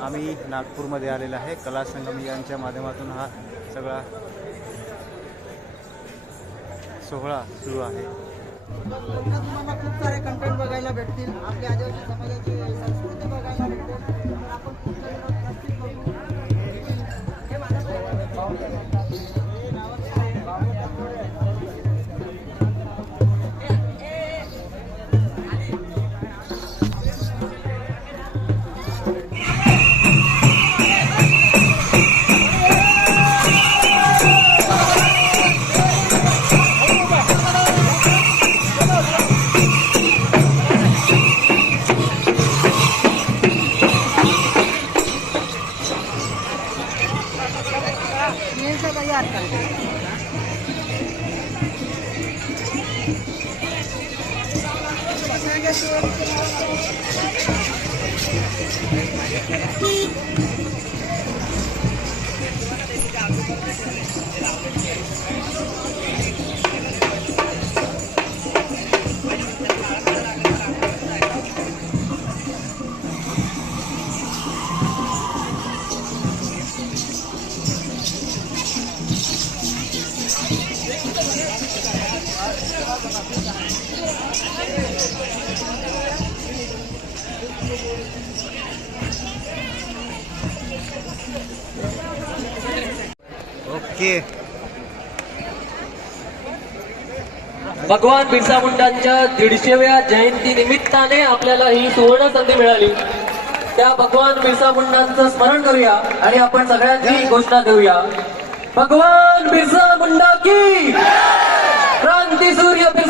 आम्ही नागपूरमध्ये आलेलो आहे. कला संगम यांच्या माध्यमातून हा सगळा सोहळा सुरू आहे. तुम्हाला खूप सारे कंटेंट बघायला भेटतील. आपल्या आदिवासी समाजाचे येण्याचा काही अर्थ नाही Okay. भगवान बिरसा मुंडांच्या दीडशेव्या जयंती निमित्ताने आपल्याला ही सुवर्ण संधी मिळाली. त्या भगवान बिरसा मुंडांचं स्मरण करूया आणि आपण सगळ्यांची घोषणा देऊया. भगवान बिरसा मुंडा की क्रांती सूर्य बिरसा